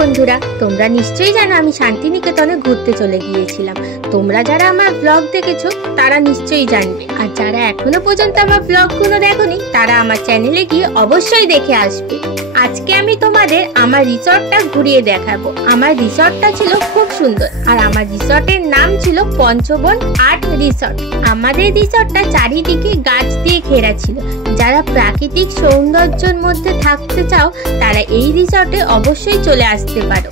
বন্ধুরা, তোমরা নিশ্চয়ই জানো আমি শান্তিনিকেতনে ঘুরতে চলে গিয়েছিলাম। তোমরা যারা আমার ব্লগ দেখেছো তারা নিশ্চয়ই জানবে, আর যারা এখনো পর্যন্ত আমার ব্লগগুলো দেখোনি তারা আমার চ্যানেলে গিয়ে অবশ্যই দেখে আসবে। আজকে আমি তোমাদের আমার রিসর্টটা ঘুরিয়ে দেখাবো। আমার রিসর্টটা ছিল খুব সুন্দর, আর আমার রিসর্টের নাম ছিল পঞ্চবন আর্ট রিসর্ট। আমাদের রিসর্টটা চারিদিকে গাছ দিয়ে ঘেরা ছিল। যারা প্রাকৃতিক সৌন্দর্যের মধ্যে থাকতে চাও তারা এই রিসর্টে অবশ্যই চলে আসতে পারো।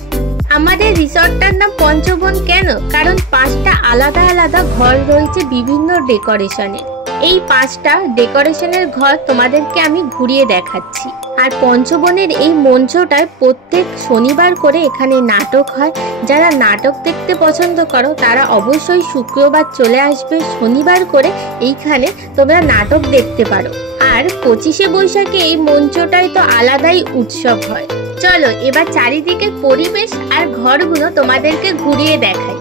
আমাদের রিসর্টটার নাম পঞ্চবন কেন? কারণ 5টা আলাদা আলাদা ঘর রয়েছে বিভিন্ন ডেকোরেশনের। এই 5টা ডেকোরেশনের ঘর তোমাদেরকে আমি ঘুরিয়ে দেখাচ্ছি। আর পঞ্চবনের এই মঞ্চটায় প্রত্যেক শনিবার করে এখানে নাটক হয়। যারা নাটক দেখতে পছন্দ করো তারা অবশ্যই শুক্রবার চলে আসবে, শনিবার করে এইখানে তোমরা নাটক দেখতে পারো। আর 25শে বৈশাখে এই মঞ্চটায় তো আলাদাই উৎসব হয়। চলো এবার চারিদিকে পরিবেশ আর ঘরগুলো তোমাদেরকে ঘুরিয়ে দেখাই।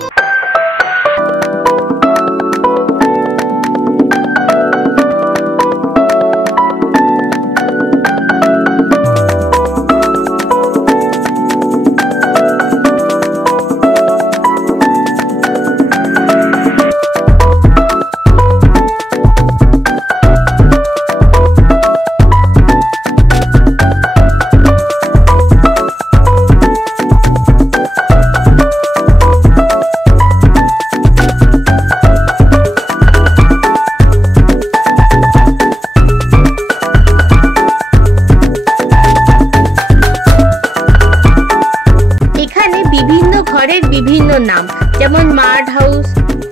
ঘরের বিভিন্ন নাম, যেমন mud house,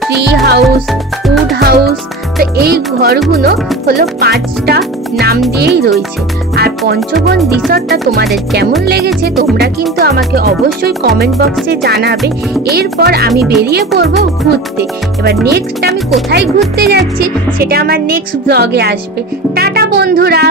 tree house, wood house. তো এই ঘরগুলো হলো 5টা নাম দিয়েই রয়েছে। আর পঞ্চবন রিসর্টটা তোমাদের কেমন লেগেছে তোমরা কিন্তু আমাকে অবশ্যই কমেন্ট বক্সে জানাবে। এরপর আমি বেরিয়ে পড়বো ঘুরতে। এবার নেক্সট আমি কোথায় ঘুরতে যাচ্ছি সেটা আমার নেক্সট ব্লগে আসবে। টাটা বন্ধুরা।